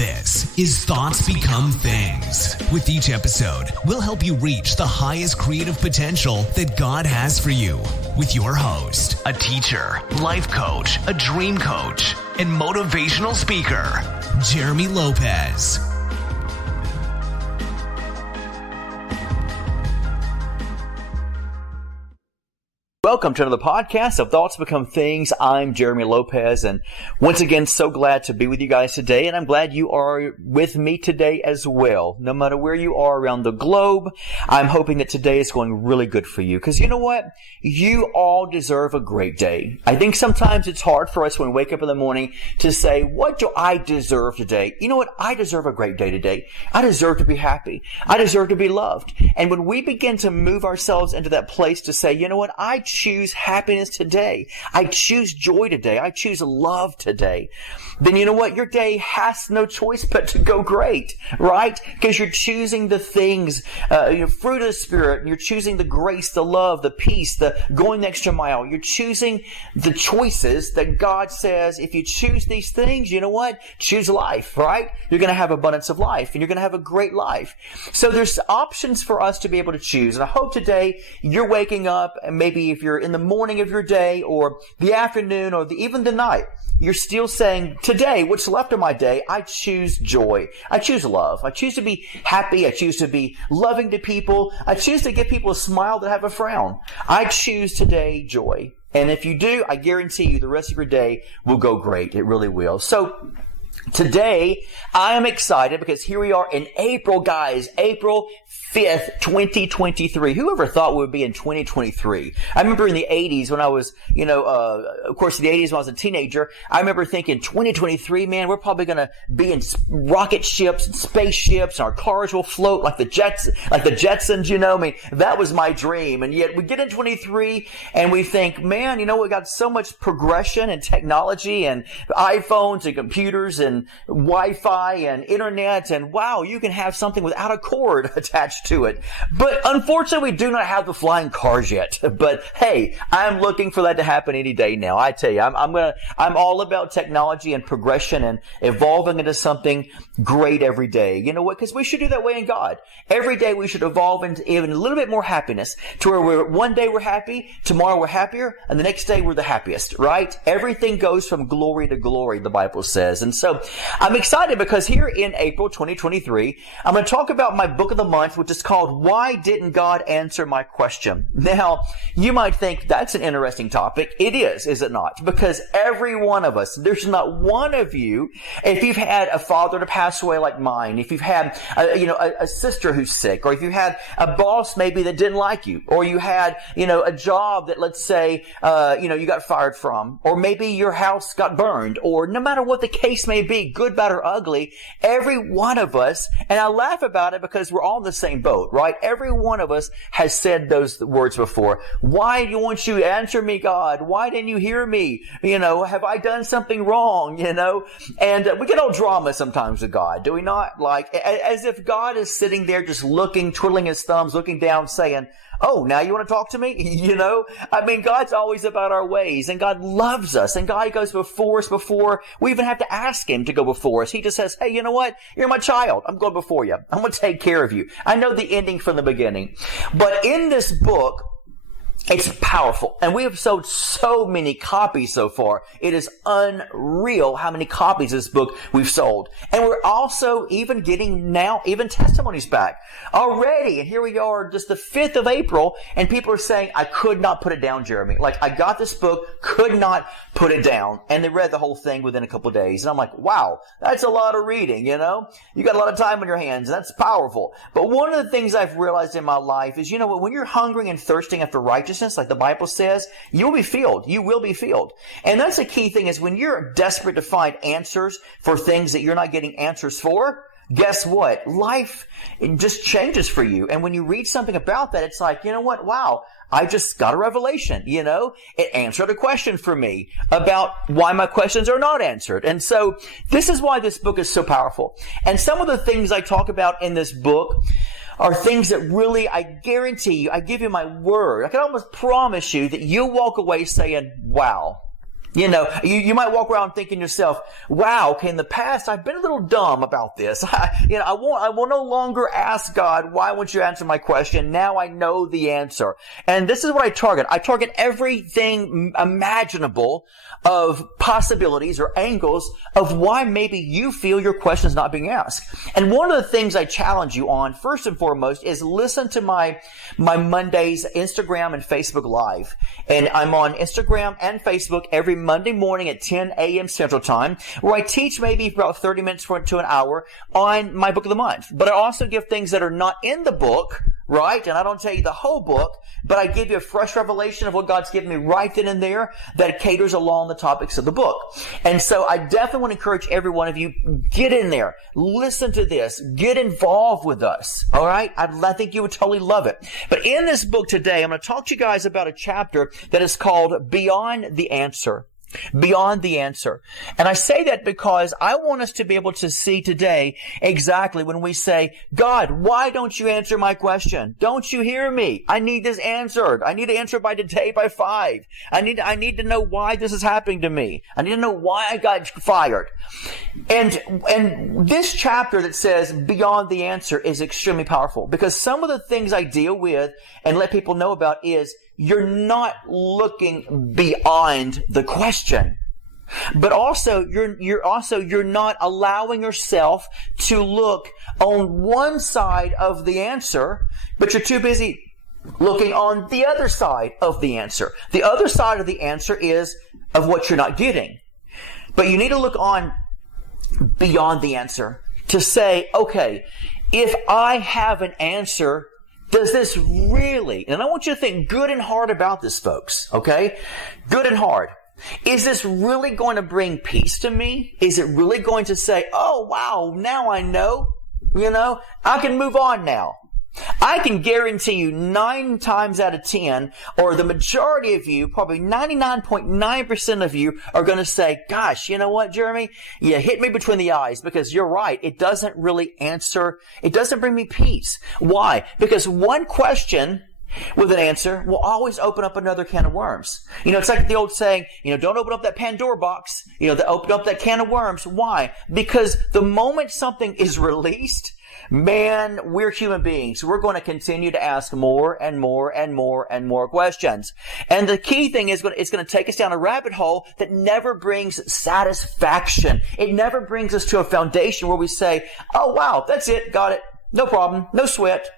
This is Thoughts Become Things. With each episode, we'll help you reach the highest creative potential that God has for you. With your host, a teacher, life coach, a dream coach, and motivational speaker, Jeremy Lopez. Welcome to another podcast of Thoughts Become Things. I'm Jeremy Lopez, and once again, so glad to be with you guys today, and I'm glad you are with me today as well. No matter where you are around the globe, I'm hoping that today is going really good for you, because you know what? You all deserve a great day. I think sometimes it's hard for us when we wake up in the morning to say, what do I deserve today? You know what? I deserve a great day today. I deserve to be happy. I deserve to be loved. And when we begin to move ourselves into that place to say, you know what? I choose happiness today. I choose joy today. I choose love today. Then you know what? Your day has no choice but to go great, right? Because you're choosing the things, fruit of the Spirit, and you're choosing the grace, the love, the peace, the going the extra mile. You're choosing the choices that God says, if you choose these things, you know what? Choose life, right? You're going to have abundance of life, and you're going to have a great life. So there's options for us to be able to choose. And I hope today you're waking up, and maybe if you're in the morning of your day or the afternoon or even the night, you're still saying, today, what's left of my day, I choose joy. I choose love. I choose to be happy. I choose to be loving to people. I choose to give people a smile that have a frown. I choose today joy. And if you do, I guarantee you the rest of your day will go great. It really will. So today, I am excited because here we are in April, guys. April 5th, 2023. Whoever thought we would be in 2023? I remember in the 80s when I was, of course, in the 80s when I was a teenager, I remember thinking 2023, man, we're probably going to be in rocket ships and spaceships, and our cars will float like the Jetsons, that was my dream. And yet we get in 23 and we think, man, we got so much progression and technology and iPhones and computers and Wi-Fi and internet, and wow, you can have something without a cord attached to it. But unfortunately, we do not have the flying cars yet. But hey, I'm looking for that to happen any day now. I tell you, I'm all about technology and progression and evolving into something great every day. You know what? Because we should do that way in God. Every day we should evolve into even a little bit more happiness, to where one day we're happy, tomorrow we're happier, and the next day we're the happiest, right? Everything goes from glory to glory, the Bible says. And so I'm excited because here in April 2023, I'm going to talk about my book of the month, which is called Why Didn't God Answer My Question? Now, you might think that's an interesting topic. It is it not? Because every one of us, there's not one of you, if you've had a father to pass away like mine, if you've had a sister who's sick, or if you had a boss maybe that didn't like you, or you had a job that, let's say you got fired from, or maybe your house got burned, or no matter what the case may be, good, bad, or ugly, every one of us, and I laugh about it because we're all in the same boat, right? Every one of us has said those words before. Why won't you answer me, God? Why didn't you hear me? Have I done something wrong? And we get all drama sometimes with God, do we not? Like, as if God is sitting there just looking, twiddling his thumbs, looking down, saying, oh, now you want to talk to me? God's always about our ways, and God loves us, and God goes before us before we even have to ask him to go before us. He just says, hey, you know what? You're my child. I'm going before you. I'm going to take care of you. I know the ending from the beginning. But in this book, it's powerful. And we have sold so many copies so far. It is unreal how many copies of this book we've sold. And we're also even getting now even testimonies back already. And here we are, just the 5th of April, and people are saying, I could not put it down, Jeremy. Like, I got this book, could not put it down. And they read the whole thing within a couple of days. And I'm like, wow, that's a lot of reading, You got a lot of time on your hands, and that's powerful. But one of the things I've realized in my life is, when you're hungering and thirsting after righteousness, like the Bible says, you'll be filled. You will be filled. And that's the key thing, is when you're desperate to find answers for things that you're not getting answers for, guess what? Life just changes for you. And when you read something about that, it's like, you know what? Wow, I just got a revelation, It answered a question for me about why my questions are not answered. And so this is why this book is so powerful. And some of the things I talk about in this book are things that really, I guarantee you, I give you my word, I can almost promise you that you'll walk away saying, wow, You might walk around thinking to yourself, wow, okay, in the past, I've been a little dumb about this. I will no longer ask God, why won't you answer my question? Now I know the answer. And this is what I target. I target everything imaginable of possibilities or angles of why maybe you feel your question is not being asked. And one of the things I challenge you on, first and foremost, is listen to my Mondays Instagram and Facebook Live. And I'm on Instagram and Facebook every Monday morning at 10 a.m. Central Time, where I teach maybe about 30 minutes to an hour on my book of the month. But I also give things that are not in the book, right? And I don't tell you the whole book, but I give you a fresh revelation of what God's given me right then and there that caters along the topics of the book. And so I definitely want to encourage every one of you, get in there, listen to this, get involved with us. All right? I think you would totally love it. But in this book today, I'm going to talk to you guys about a chapter that is called Beyond the Answer. Beyond the Answer. And I say that because I want us to be able to see today exactly when we say, God, why don't you answer my question? Don't you hear me? I need this answered. I need to answer by today by 5. I need to know why this is happening to me. I need to know why I got fired. And this chapter that says Beyond the Answer is extremely powerful, because some of the things I deal with and let people know about is you're not looking beyond the question, but also you're not allowing yourself to look on one side of the answer, but you're too busy looking on the other side of the answer. The other side of the answer is of what you're not getting. But you need to look on beyond the answer to say, okay, if I have an answer, does this really, and I want you to think good and hard about this, folks, okay? Good and hard. Is this really going to bring peace to me? Is it really going to say, oh, wow, now I know, I can move on now. I can guarantee you 9 times out of 10, or the majority of you, probably 99.9% of you are going to say, gosh, you know what, Jeremy? You hit me between the eyes, because you're right. It doesn't really answer. It doesn't bring me peace. Why? Because one question with an answer will always open up another can of worms. It's like the old saying, don't open up that Pandora box, open up that can of worms. Why? Because the moment something is released, man, we're human beings. We're going to continue to ask more and more and more and more questions. And the key thing is it's going to take us down a rabbit hole that never brings satisfaction. It never brings us to a foundation where we say, oh, wow, that's it. Got it. No problem. No sweat.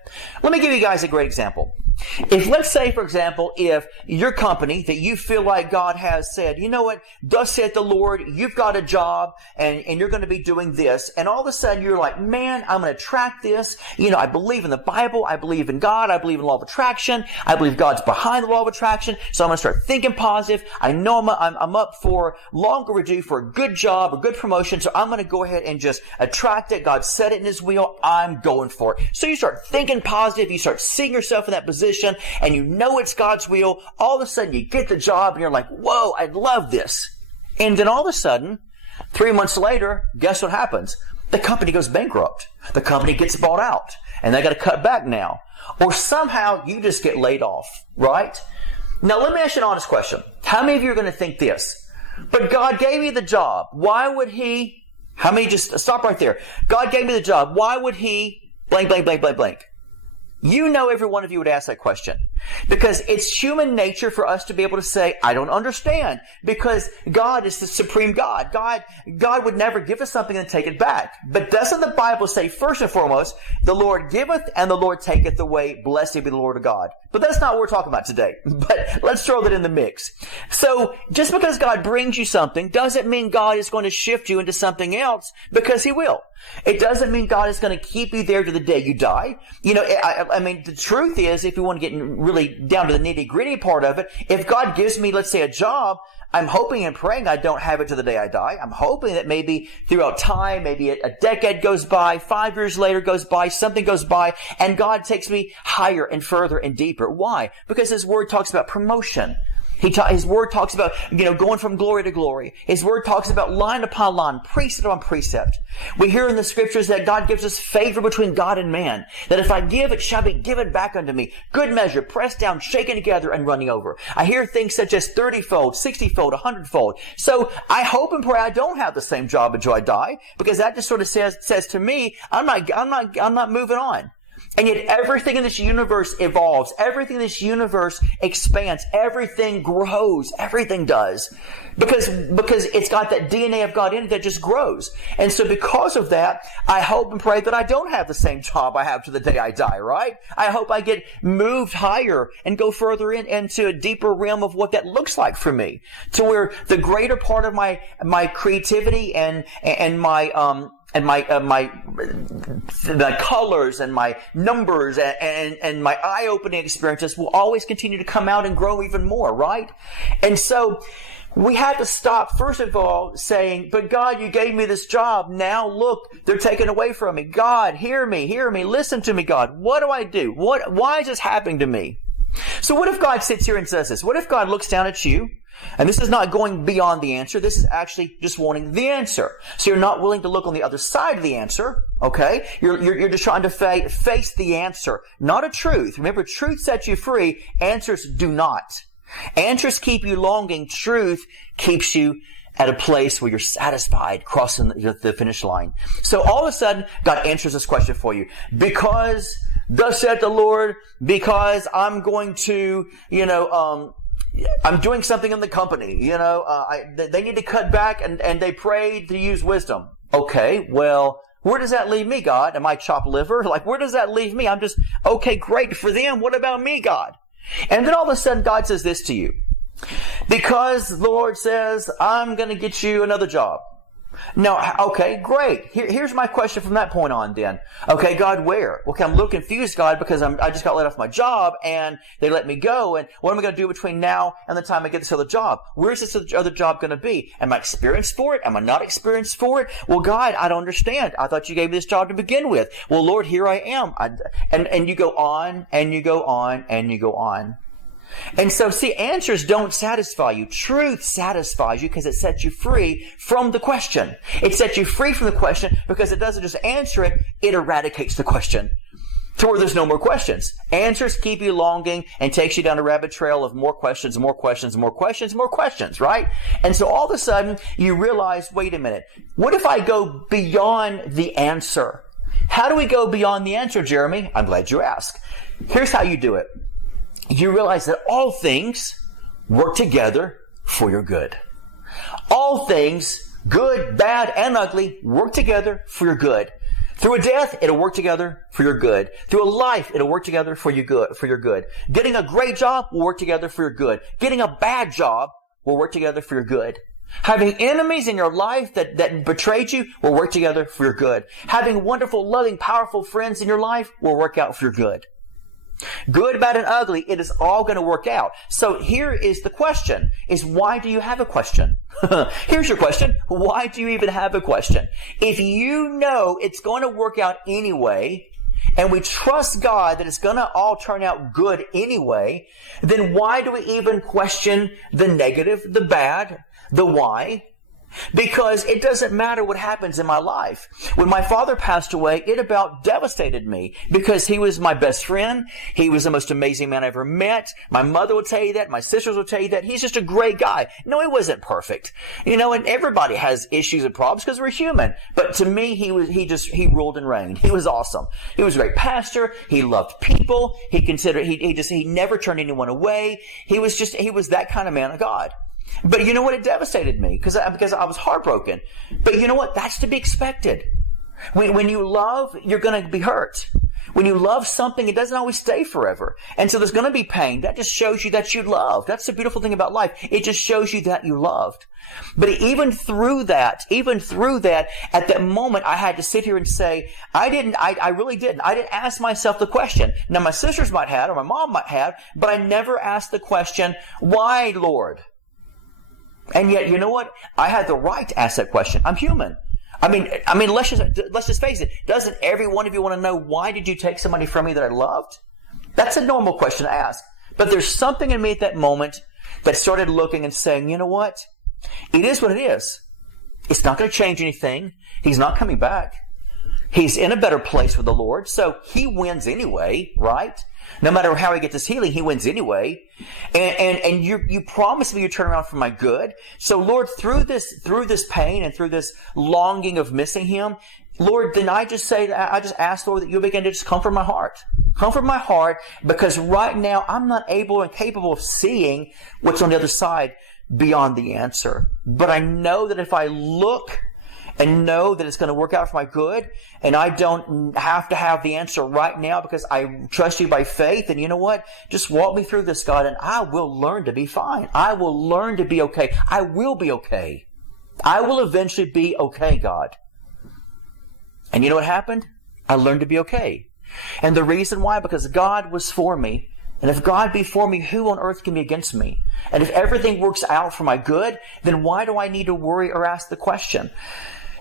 Let me give you guys a great example. If, let's say, for example, if your company that you feel like God has said, you know what, thus saith the Lord, you've got a job and you're going to be doing this. And all of a sudden you're like, man, I'm going to track this. I believe in the Bible. I believe in God. I believe in the law of attraction. I believe God's behind the law of attraction. So I'm going to start thinking positive. I know I'm up for long overdue for a good job, a good promotion. So I'm going to go ahead and just attract it. God said it in His will. I'm going for it. So you start thinking positive. You start seeing yourself in that position, and you know it's God's will. All of a sudden you get the job and you're like, whoa, I love this. And then all of a sudden, 3 months later, guess what happens? The company goes bankrupt. The company gets bought out and they got to cut back now. Or somehow you just get laid off, right? Now let me ask you an honest question. How many of you are going to think this? But God gave me the job. Why would He? How many just stop right there? God gave me the job. Why would He blank, blank, blank, blank, blank? Every one of you would ask that question. Because it's human nature for us to be able to say, I don't understand. Because God is the supreme God. God would never give us something and take it back. But doesn't the Bible say, first and foremost, the Lord giveth and the Lord taketh away, blessed be the Lord of God. But that's not what we're talking about today. But let's throw that in the mix. So just because God brings you something doesn't mean God is going to shift you into something else, because He will. It doesn't mean God is going to keep you there to the day you die. I mean, the truth is, if you want to get really down to the nitty-gritty part of it, if God gives me, let's say, a job, I'm hoping and praying I don't have it to the day I die. I'm hoping that maybe throughout time, maybe a decade goes by, 5 years later goes by, something goes by, and God takes me higher and further and deeper. Why? Because His Word talks about promotion. His word talks about, going from glory to glory. His word talks about line upon line, precept upon precept. We hear in the scriptures that God gives us favor between God and man. That if I give, it shall be given back unto me. Good measure, pressed down, shaken together, and running over. I hear things such as 30-fold, 60-fold, 100-fold. So I hope and pray I don't have the same job until I die, because that just sort of says to me, I'm not moving on. And yet everything in this universe evolves. Everything in this universe expands. Everything grows. Everything does. Because it's got that DNA of God in it that just grows. And so because of that, I hope and pray that I don't have the same job I have to the day I die, right? I hope I get moved higher and go further into a deeper realm of what that looks like for me. To where the greater part of my creativity and my colors and my numbers and my eye-opening experiences will always continue to come out and grow even more, right? And so we had to stop, first of all, saying, but God, you gave me this job. Now look, they're taken away from me. God, hear me, listen to me, God. What do I do? Why is this happening to me? So what if God sits here and says this? What if God looks down at you? And this is not going beyond the answer. This is actually just wanting the answer. So you're not willing to look on the other side of the answer, okay? You're just trying to face the answer, not a truth. Remember, truth sets you free. Answers do not. Answers keep you longing. Truth keeps you at a place where you're satisfied, crossing the finish line. So all of a sudden, God answers this question for you. Because, thus saith the Lord, because I'm going to, I'm doing something in the company, they need to cut back and they prayed to use wisdom. Okay, well, where does that leave me, God? Am I chopped liver? Where does that leave me? Okay, great for them. What about me, God? And then all of a sudden God says this to you. Because the Lord says, I'm going to get you another job. Now, okay, great. Here's my question from that point on then. Okay, God, where? Okay, I'm a little confused, God, because I just got let off my job and they let me go. And what am I going to do between now and the time I get this other job? Where's this other job going to be? Am I experienced for it? Am I not experienced for it? Well, God, I don't understand. I thought you gave me this job to begin with. Well, Lord, here I am. And you go on and you go on and you go on. And so, see, answers don't satisfy you. Truth satisfies you because it sets you free from the question. It sets you free from the question because it doesn't just answer it, it eradicates the question to where there's no more questions. Answers keep you longing and takes you down a rabbit trail of more questions, more questions, more questions, more questions, right? And so all of a sudden, you realize, wait a minute, what if I go beyond the answer? How do we go beyond the answer, Jeremy? I'm glad you asked. Here's how you do it. You realize that all things work together for your good. All things, good, bad, and ugly, work together for your good. Through a death, it'll work together for your good. Through a life, it'll work together for your good. Getting a great job will work together for your good. Getting a bad job will work together for your good. Having enemies in your life that betrayed you will work together for your good. Having wonderful, loving, powerful friends in your life will work out for your good. Good, bad, and ugly, it is all going to work out. So here is the question, is why do you have a question? Here's your question. Why do you even have a question? If you know it's going to work out anyway, and we trust God that it's going to all turn out good anyway, then why do we even question the negative, the bad, the why? Because it doesn't matter what happens in my life. When my father passed away, it about devastated me because he was my best friend. He was the most amazing man I ever met. My mother will tell you that. My sisters will tell you that. He's just a great guy. No, he wasn't perfect. And everybody has issues and problems because we're human. But to me, he ruled and reigned. He was awesome. He was a great pastor. He loved people. He never turned anyone away. He was that kind of man of God. But you know what? It devastated me because I was heartbroken. But you know what? That's to be expected. When you love, you're going to be hurt. When you love something, it doesn't always stay forever. And so there's going to be pain. That just shows you that you love. That's the beautiful thing about life. It just shows you that you loved. But even through that, at that moment, I had to sit here and say, I really didn't. I didn't ask myself the question. Now, my sisters might have, or my mom might have, but I never asked the question, why, Lord? And yet, you know what? I had the right to ask that question. I'm human. I mean, let's just face it. Doesn't every one of you want to know, why did you take somebody from me that I loved? That's a normal question to ask. But there's something in me at that moment that started looking and saying, you know what? It is what it is. It's not going to change anything. He's not coming back. He's in a better place with the Lord, so he wins anyway, right? No matter how he gets his healing, he wins anyway. And you promised me you'd turn around for my good. So Lord, through this pain and through this longing of missing him, Lord, then I just ask, Lord, that you begin to just comfort my heart. Comfort my heart, because right now I'm not able and capable of seeing what's on the other side beyond the answer. But I know that if I look and know that it's going to work out for my good, and I don't have to have the answer right now because I trust you by faith, and you know what? Just walk me through this, God, and I will learn to be fine. I will learn to be okay. I will be okay. I will eventually be okay, God. And you know what happened? I learned to be okay. And the reason why? Because God was for me. And if God be for me, who on earth can be against me? And if everything works out for my good, then why do I need to worry or ask the question?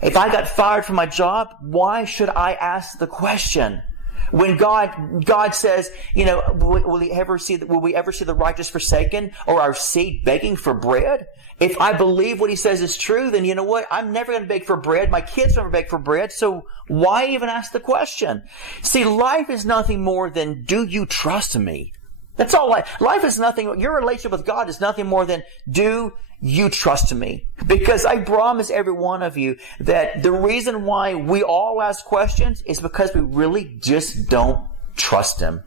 If I got fired from my job, why should I ask the question? When God says, you know, will we ever see the righteous forsaken or our seed begging for bread? If I believe what he says is true, then you know what? I'm never going to beg for bread. My kids never beg for bread. So why even ask the question? See, life is nothing more than, do you trust me? That's all life is nothing. Your relationship with God is nothing more than, do you trust me? Because I promise every one of you that the reason why we all ask questions is because we really just don't trust him.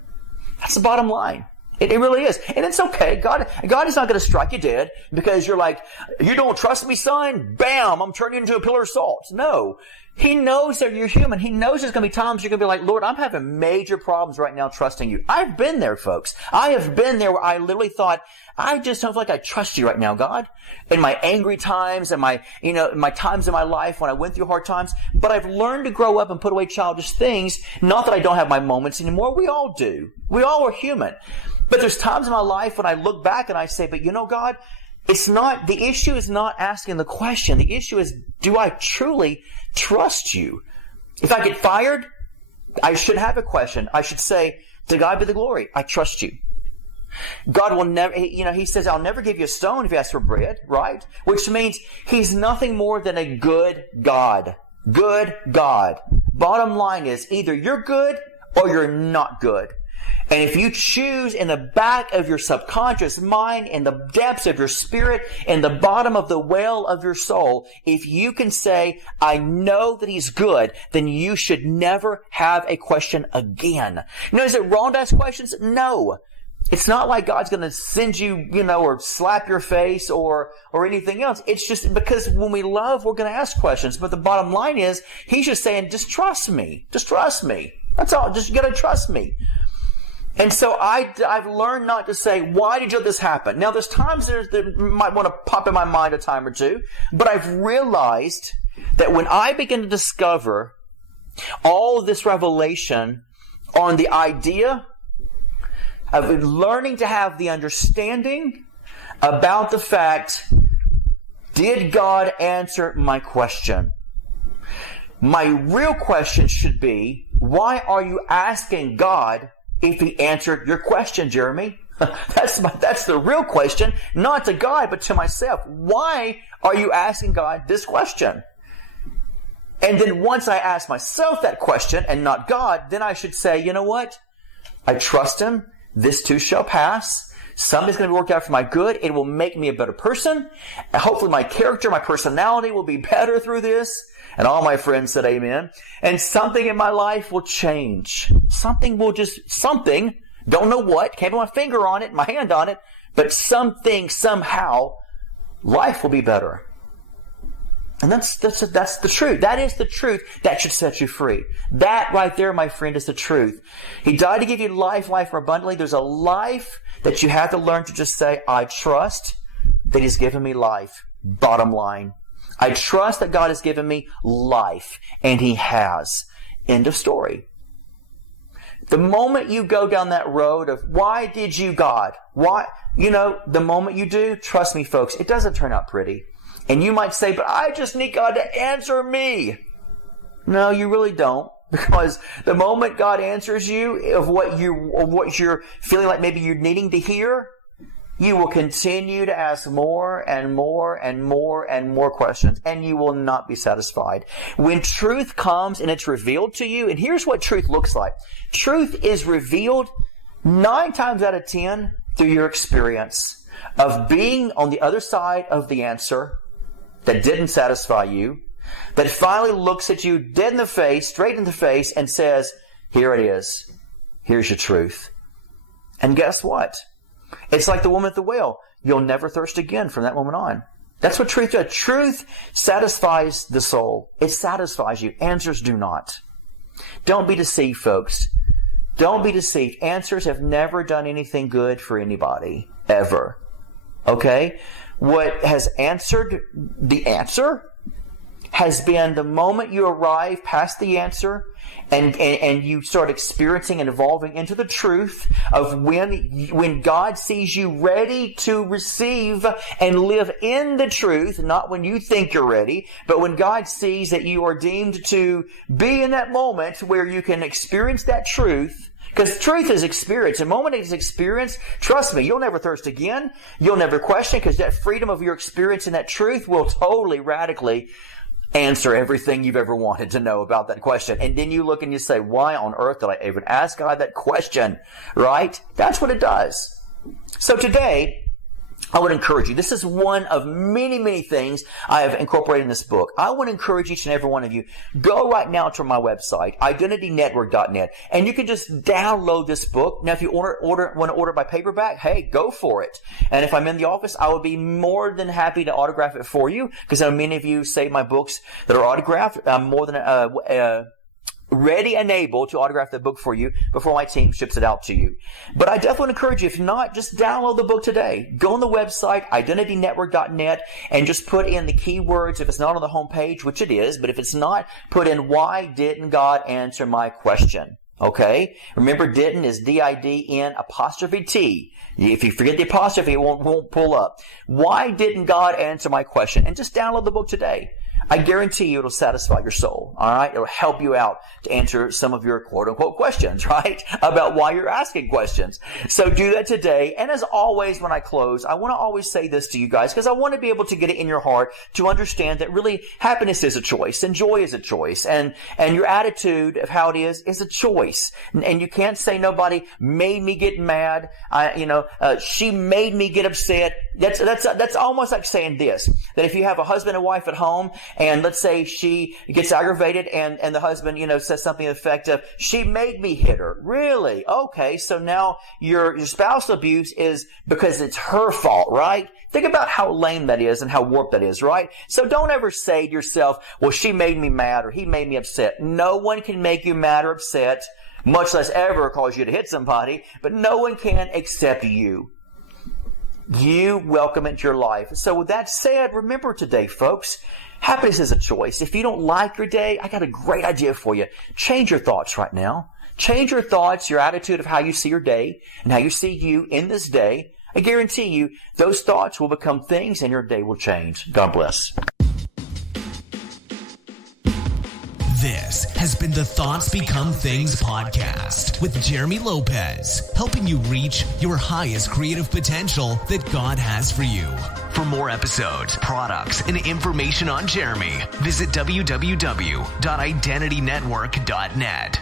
That's the bottom line. It really is. And it's okay. God is not going to strike you dead because you're like, you don't trust me, son? Bam! I'm turning you into a pillar of salt. No. He knows that you're human. He knows there's going to be times you're going to be like, Lord, I'm having major problems right now trusting you. I've been there, folks. I have been there where I literally thought, I just don't feel like I trust you right now, God. In my angry times and my times in my life when I went through hard times. But I've learned to grow up and put away childish things. Not that I don't have my moments anymore. We all do. We all are human. But there's times in my life when I look back and I say, but you know, God, the issue is not asking the question. The issue is, do I truly trust you? If I get fired, I should have a question. I should say, to God be the glory. I trust you. God will never, he says, I'll never give you a stone if you ask for bread, right? Which means he's nothing more than a good God. Good God. Bottom line is, either you're good or you're not good. And if you choose in the back of your subconscious mind, in the depths of your spirit, in the bottom of the well of your soul, if you can say, I know that he's good, then you should never have a question again. Now, is it wrong to ask questions? No. It's not like God's going to send you, or slap your face or anything else. It's just because when we love, we're going to ask questions. But the bottom line is, he's just saying, just trust me. Just trust me. That's all. Just you got to trust me. And so I've learned not to say, why did this happen? Now, there's times that might want to pop in my mind a time or two, but I've realized that when I begin to discover all of this revelation on the idea of learning to have the understanding about the fact, did God answer my question? My real question should be, why are you asking God if he answered your question, Jeremy? That's the real question, not to God, but to myself. Why are you asking God this question? And then once I ask myself that question and not God, then I should say, you know what? I trust him. This too shall pass. Something's going to be worked out for my good. It will make me a better person. And hopefully my character, my personality will be better through this. And all my friends said amen. And something in my life will change. Something, don't know what, can't put my finger on it, my hand on it, but something, somehow, life will be better. And that's the truth. That is the truth that should set you free. That right there, my friend, is the truth. He died to give you life more abundantly. There's a life that you have to learn to just say, I trust that he's given me life. Bottom line. I trust that God has given me life, and he has. End of story. The moment you go down that road of, why did you, God? Why? The moment you do, trust me, folks, it doesn't turn out pretty. And you might say, but I just need God to answer me. No, you really don't. Because the moment God answers you of what you're feeling like maybe you're needing to hear, you will continue to ask more and more and more and more questions, and you will not be satisfied. When truth comes and it's revealed to you, and here's what truth looks like. Truth is revealed 9 times out of 10 through your experience of being on the other side of the answer that didn't satisfy you, that finally looks at you dead in the face, straight in the face, and says, here it is. Here's your truth. And guess what? It's like the woman at the well. You'll never thirst again from that moment on. That's what truth does. Truth satisfies the soul. It satisfies you. Answers do not. Don't be deceived, folks. Don't be deceived. Answers have never done anything good for anybody, ever. Okay? What has answered the answer has been the moment you arrive past the answer and you start experiencing and evolving into the truth of when God sees you ready to receive and live in the truth, not when you think you're ready, but when God sees that you are deemed to be in that moment where you can experience that truth. Because truth is experience. The moment it is experienced, trust me, you'll never thirst again. You'll never question, because that freedom of your experience and that truth will totally, radically answer everything you've ever wanted to know about that question. And then you look and you say, why on earth did I even ask God that question? Right? That's what it does. So today, I would encourage you. This is one of many, many things I have incorporated in this book. I would encourage each and every one of you, go right now to my website, identitynetwork.net, and you can just download this book. Now, if you want to order by paperback, hey, go for it. And if I'm in the office, I would be more than happy to autograph it for you, because I know many of you save my books that are autographed. I'm more than ready and able to autograph the book for you before my team ships it out to you. But I definitely encourage you, if not, just download the book today. Go on the website, identitynetwork.net, and just put in the keywords. If it's not on the home page, which it is, but if it's not, put in, why didn't God answer my question? Okay? Remember, didn't is D-I-D-N apostrophe T. If you forget the apostrophe, it won't pull up. Why didn't God answer my question? And just download the book today. I guarantee you it'll satisfy your soul, all right? It'll help you out to answer some of your quote-unquote questions, right? About why you're asking questions. So do that today. And as always, when I close, I want to always say this to you guys, because I want to be able to get it in your heart to understand that really happiness is a choice and joy is a choice. And your attitude of how it is a choice. And you can't say nobody made me get mad. She made me get upset. That's almost like saying this, that if you have a husband and wife at home, and let's say she gets aggravated and the husband, says something to the effect of, she made me hit her. Really? Okay, so now your spousal abuse is because it's her fault, right? Think about how lame that is and how warped that is, right? So don't ever say to yourself, well, she made me mad or he made me upset. No one can make you mad or upset, much less ever cause you to hit somebody, but no one can except you. You welcome it into your life. So with that said, remember today, folks, happiness is a choice. If you don't like your day, I got a great idea for you. Change your thoughts right now. Change your thoughts, your attitude of how you see your day and how you see you in this day. I guarantee you, those thoughts will become things and your day will change. God bless. This has been the Thoughts Become Things podcast with Jeremy Lopez, helping you reach your highest creative potential that God has for you. For more episodes, products, and information on Jeremy, visit www.identitynetwork.net.